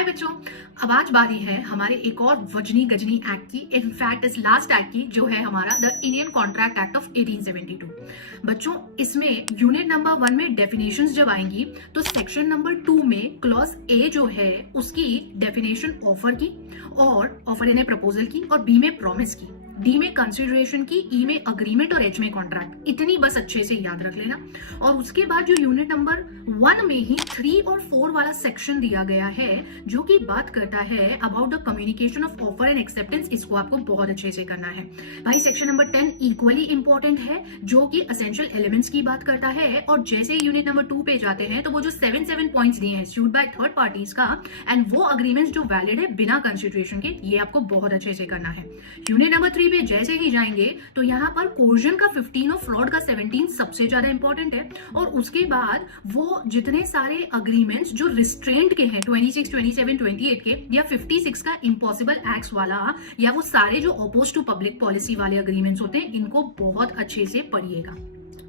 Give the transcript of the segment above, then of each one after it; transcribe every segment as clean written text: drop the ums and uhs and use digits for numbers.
हाय बच्चों, अब आज बारी है हमारे एक और वजनी गजनी एक्ट की, इनफैक्ट इस लास्ट एक्ट की, जो है हमारा the Indian contract act of 1872। बच्चों, इसमें यूनिट नंबर 1 में डेफिनेशंस जब आएंगी तो सेक्शन नंबर 2 में क्लॉज ए जो है उसकी डेफिनेशन ऑफर की, और ऑफर यानी प्रपोजल की, और बी में प्रॉमिस की, डी में कंसिडरेशन की, ई में अग्रीमेंट और एच में कॉन्ट्रैक्ट। इतनी बस अच्छे से याद रख लेना। और उसके बाद जो यूनिट नंबर 1 में ही 3 और 4 वाला सेक्शन दिया गया है जो कि बात करता है about the communication of offer and acceptance, इसको आपको बहुत अच्छे से करना है भाई। सेक्शन नंबर 10 इक्वली इंपॉर्टेंट है जो कि एसेंशियल एलिमेंट्स की बात करता है, और जैसे यूनिट नंबर 2 पे जाते हैं तो वो जो 7 पॉइंट्स दिए हैं इश्यूड बाय थर्ड पार्टीज का, एंड वो अग्रीमेंट्स जो वैलिड है बिना कंसिडरेशन के, ये आपको बहुत अच्छे से करना है। यूनिट नंबर 3 पे जैसे ही जाएंगे तो यहाँ पर कोर्जन का 15 और फ्रॉड का 17 सबसे ज्यादा इंपॉर्टेंट है, और उसके बाद वो जितने सारे अग्रीमेंट्स जो रिस्ट्रेंट के हैं 26, 27, 28 के, या 56 का इम्पॉसिबल एक्ट्स वाला, या वो सारे जो अपोज टू पब्लिक पॉलिसी वाले अग्रीमेंट्स होते हैं, इनको बहुत अच्छे से पढ़िएगा।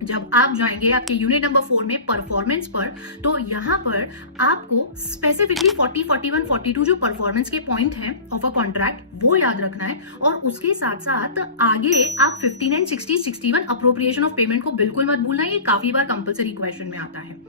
जब आप जाएंगे आपके यूनिट नंबर 4 में परफॉर्मेंस पर, तो यहाँ पर आपको स्पेसिफिकली 40, 41, 42 जो परफॉर्मेंस के पॉइंट हैं ऑफ अ कॉन्ट्रैक्ट वो याद रखना है, और उसके साथ साथ आगे आप 59, 60, 61 अप्रोप्रिएशन ऑफ पेमेंट को बिल्कुल मत भूलना, ये काफी बार कंपलसरी क्वेश्चन में आता है।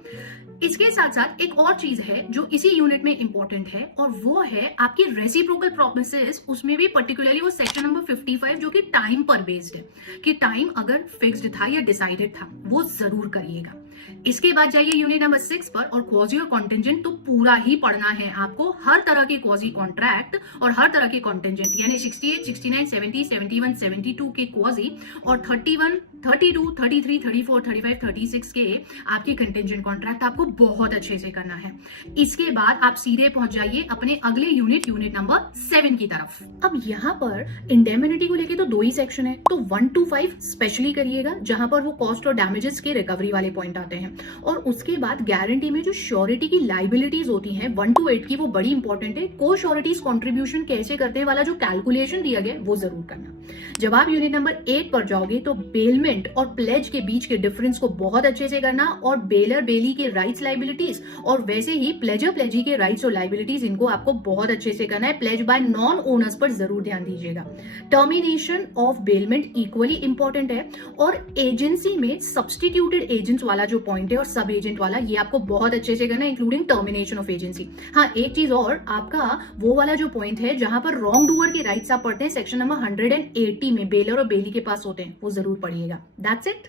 इसके साथ साथ एक और चीज है जो इसी यूनिट में इंपॉर्टेंट है, और वो है आपकी रेसिप्रोकल प्रॉमिसेस। उसमें भी पर्टिकुलरली वो सेक्शन नंबर 55 जो कि टाइम पर बेस्ड है, कि टाइम अगर फिक्स्ड था या डिसाइडेड था वो जरूर करिएगा। इसके बाद जाइए यूनिट नंबर 6 पर, और क्वाजी और कॉन्टेंजेंट तो पूरा ही पढ़ना है आपको। हर तरह के क्वाजी कॉन्ट्रैक्ट और हर तरह के कॉन्टेंजेंट, यानी 68, 69, 70, 71, 72 के क्वाजी, और 31, 32, 33, 34, 35, 36 के आपके कंटेंजेंट कॉन्ट्रैक्ट आपको बहुत अच्छे से करना है। इसके बाद आप सीधे पहुंच जाइए अपने अगले यूनिट नंबर 7 की तरफ। अब यहाँ पर इंडेमिनिटी को लेके तो 2 ही सेक्शन है, तो 1 to 5 स्पेशली करिएगा, जहां पर वो कॉस्ट और डैमेजेस के रिकवरी वाले पॉइंट आते हैं। और उसके बाद गारंटी में जो श्योरिटी की लाइबिलिटीज होती हैं 1 to 8 की, वो बड़ी इंपॉर्टेंट है। को श्योरिटीज कॉन्ट्रीब्यूशन कैसे करते हैं वाला जो कैलकुलेशन दिया गया वो जरूर करना। जब आप यूनिट नंबर 8 पर जाओगे तो बेलमेंट और प्लेज के बीच के डिफरेंस को बहुत अच्छे से करना, और बेलर बेली के राइट्स लाइबिलिटीज, और वैसे ही प्लेजर प्लेजी के राइट्स और लाइबिलिटीज, इनको आपको बहुत अच्छे से करना है। प्लेज बाय नॉन ओनर्स पर जरूर ध्यान दीजिएगा। Termination of bailment equally important है, और एजेंसी में सब्सटीट्यूटेड एजेंट्स वाला जो पॉइंट है और सब एजेंट वाला, ये आपको बहुत अच्छे से करना है, इंक्लूडिंग टर्मिनेशन ऑफ एजेंसी। हाँ, एक चीज और, आपका वो वाला जो पॉइंट है जहां पर रॉन्ग डूअर के राइट्स आप पढ़ते हैं सेक्शन नंबर 180 में, बेलर और बेली के पास होते हैं, वो जरूर पढ़िएगा। That's it.